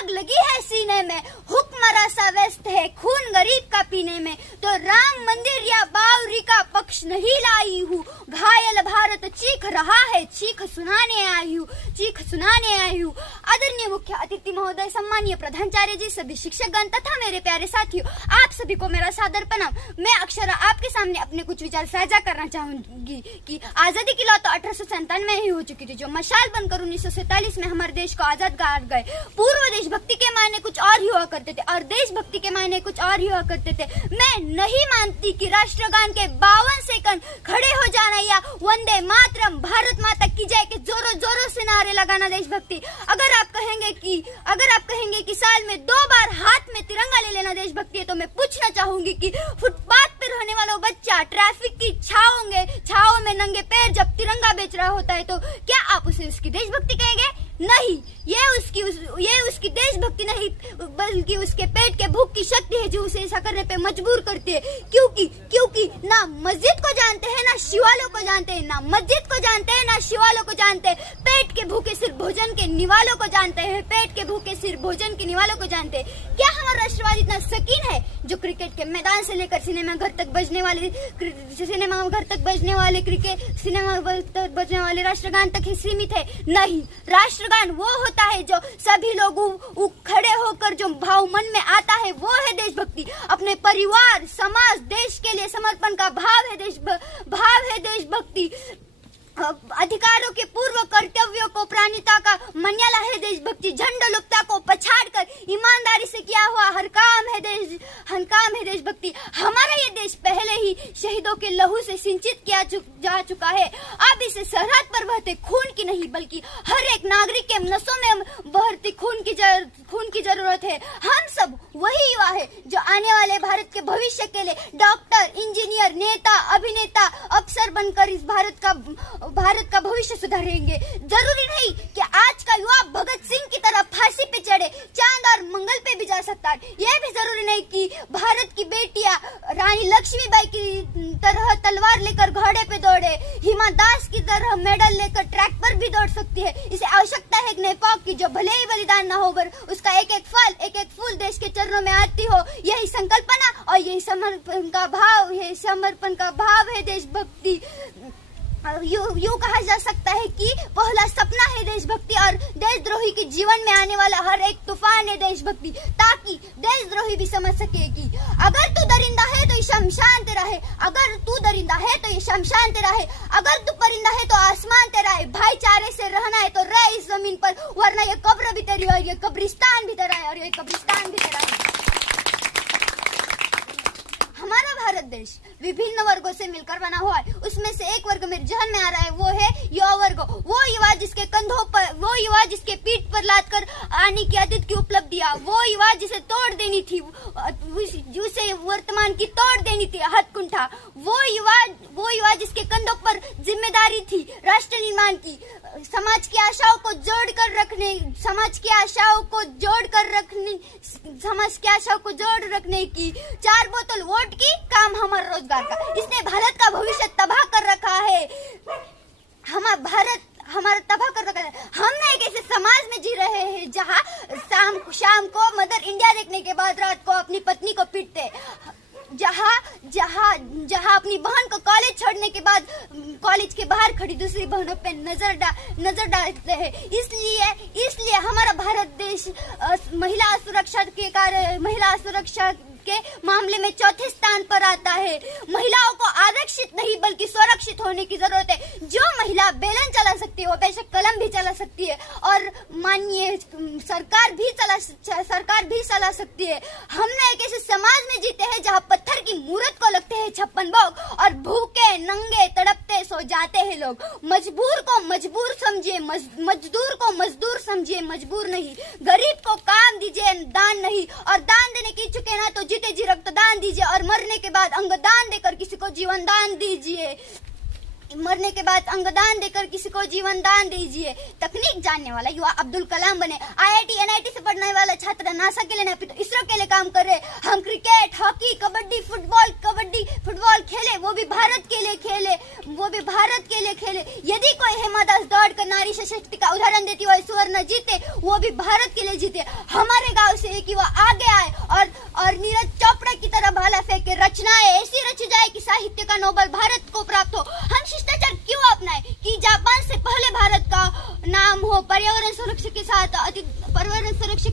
आग लगी है सीने में, हुक्मरां सा व्यस्त है खून गरीब का पीने में, तो राम मंदिर या बावरी का पक्ष नहीं लाई हूँ, घायल भारत चीख रहा है, चीख सुनाने आई हूँ। आदरणीय मुख्य अतिथि महोदय, सम्मानीय प्रधानाचार्य जी, सभी शिक्षकगण तथा मेरे प्यारे साथियों, आप सभी को मेरा सादर प्रणाम। मैं अक्षरा आपके सामने अपने कुछ विचार साझा करना चाहूंगी कि आजादी की लौ तो 1897 में ही हो चुकी थी, जो मशाल बनकर 1947 में हमारे देश को आजाद कर गए। पूर्व देशभक्ति के मायने कुछ और ही हुआ करते थे और देशभक्ति के मायने कुछ और ही हुआ करते थे। मैं नहीं मानती कि राष्ट्रगान के 52 सेकंड खड़े हो जाना या वंदे मातरम, भारत माता की जय के जोरों जोरों से नारे लगाना देशभक्ति। अगर आप कहेंगे कि साल में 2 बार हाथ में तिरंगा ले लेना देशभक्ति है, तो मैं पूछना चाहूंगी कि फुटपाथ पर रहने वाला बच्चा ट्रैफिक की छाओं में नंगे पैर जब तिरंगा बेच रहा होता है, तो क्या आप उसे उसकी देशभक्ति कहेंगे? नहीं, ये उसकी देशभक्ति नहीं, बल्कि उसके पेट के भूख की शक्ति है जो उसे ऐसा करने पे मजबूर करती है। क्योंकि ना मस्जिद को जानते हैं ना शिवालों को जानते हैं, ना मस्जिद को जानते हैं ना शिवालों को जानते हैं, पेट के भूखे सिर्फ भोजन के निवालों को जानते हैं, पेट के भूखे सिर्फ भोजन के निवालों को जानते हैं। क्या हमारा राष्ट्रवाद इतना शकीन है जो क्रिकेट के मैदान से लेकर सिनेमा घर तक बजने वाले राष्ट्रगान तक ही सीमित है? नहीं, राष्ट्रगान वो होता है जो सभी लोग खड़े होकर जो भाव मन में आता है, वो है देशभक्ति। अपने परिवार, समाज, देश के लिए समर्पण का भाव है देशभक्ति। अधिकारों के पूर्व कर्तव्यों को प्राणिता का मन्याला है देशभक्ति। झंडोलुप्ता को पछाड़कर ईमानदारी से किया हुआ हर काम है देशभक्ति। हमारा ये देश पहले ही शहीदों के लहू से सिंचित किया जा चुका है। अब इसे सरहद पर बहते खून की नहीं, बल्कि हर एक नागरिक के नसों में बहती खून की जरूरत है। हम सब वही युवा है जो आने वाले भारत के भविष्य के लिए डॉक्टर, इंजीनियर, नेता, अभिनेता, अफसर बनकर इस भारत का भविष्य सुधारेंगे। जरूरी नहीं कि आज का युवा भगत सिंह की तरह फांसी पे चढ़े, चांद और मंगल पे भी जा सकता है। यह भी जरूरी नहीं कि भारत की बेटियां रानी लक्ष्मीबाई की तरह तलवार लेकर घोड़े पे दौड़े, हिमा दास की तरह मेडल लेकर ट्रैक पर भी दौड़ सकती है। इसे आवश्यकता है एक नए पौध की, जो भले ही बलिदान न हो, पर उसका एक एक फूल देश के चरणों में आती हो। यही संकल्पना और यही समर्पण का भाव है देशभक्ति। यूं कहा जा सकता है कि पहला सपना है देशभक्ति और देशद्रोही के जीवन में आने वाला हर एक तूफान है देशभक्ति, ताकि देशद्रोही भी समझ सके कि अगर तू दरिंदा है तो ये शमशान तेरा है, अगर तू दरिंदा है तो ये शमशान तेरा है, अगर तू परिंदा है तो आसमान तेरा है। भाईचारे से रहना है तो रह इस जमीन पर, वरना ये कब्र भी तेरी और ये कब्रिस्तान भी तेरा है। हमारा भारत देश विभिन्न वर्गों से मिलकर बना हुआ है। उसमें से एक वर्ग मेरे जहन में आ रहा है, वो है युवा वर्ग। वो युवा जिसके पीठ पर लादकर आने की आदत की उपलब्धियां, वो युवा जिसे तोड़ देनी थी, उसे वर्तमान की तोड़ देनी थी हथकुंठा। वो युवा जिसके कंधों पर जिम्मेदारी थी राष्ट्र निर्माण की, समाज की आशाओं को जोड़ रखने की, 4 बोतल वोट की, काम हमारा रोजगार का। इसने भारत का भविष्य तबाह कर रखा है। हमारा तबाह कर रखा है। हम ना एक ऐसे समाज में जी रहे हैं जहाँ शाम को मदर इंडिया देखने के बाद रात को अपनी पत्नी को पीटते, जहाँ अपनी बहन को कॉलेज छोड़ने के बाद कॉलेज के बाहर खड़ी दूसरी बहनों पे नजर डालते हैं। इसलिए हमारा भारत देश महिला सुरक्षा के मामले में चौथे स्थान पर आता है। महिलाओं को आरक्षित नहीं बल्कि सुरक्षित होने की जरूरत है। जो महिला बेलन चला सकती है वो बेशक कलम भी चला सकती है और माननीय सरकार भी चला सकती है। हम एक ऐसे समाज में जीते हैं जहाँ पत्थर की मूर्त को लगते हैं 56 भोग और भूखे नंगे तड़पते सो जाते हैं लोग। मजबूर को मजबूर समझिए, मजदूर को मजदूर समझिए, मजबूर नहीं। गरीब को काम दीजिए, दान नहीं। और दान देने की इच्छुक है ना तो जीते जी रक्तदान दीजिए और मरने के बाद अंगदान देकर किसी को जीवन दान दीजिए। मरने के बाद अंगदान देकर किसी को जीवन दान दीजिए। तकनीक जानने वाला युवा अब्दुल कलाम बने। IIT NIT से पढ़ने वाला छात्र नासा के लिए नहीं तो इसरो के लिए काम कर रहे। हम क्रिकेट, हॉकी, कबड्डी, फुटबॉल खेले, वो भी भारत के लिए खेले। यदि कोई हेमा दास दौड़ कर नारी सशक्ति का उदाहरण देती हुई स्वर्ण जीते, वो भी भारत के लिए जीते। हमारे गाँव से एक युवा आगे आए और नीरज चोपड़ा की तरह भाला फेंक के रचनाएं ऐसी रची जाए कि साहित्य का नोबेल भारत को प्राप्त हो। हम शिष्टाचार क्यों अपनाए कि जापान से पहले भारत का नाम हो। पर्यावरण सुरक्षा के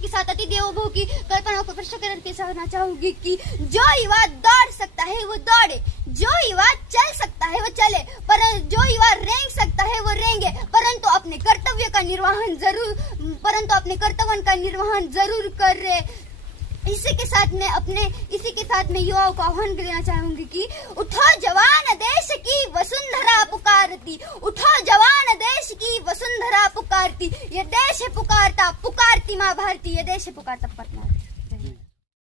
साथ अति देवो भव की कल्पना को प्रश्न करके कहना चाहूंगी कि जो युवा दौड़ सकता है वो दौड़े, जो युवा चल सकता है वो चले, पर जो युवा रेंग सकता है वो रेंगे, परंतु अपने कर्तव्य का निर्वहन जरूर कर रहे। इसी के साथ मैं युवाओं को आह्वान देना चाहूंगी कि उठो जवान देश की वसुंधरा पुकारती, उठो जवान देश की वसुंधरा पुकारती। ये देश है पुकारती माँ भारती, ये देश है पुकारता।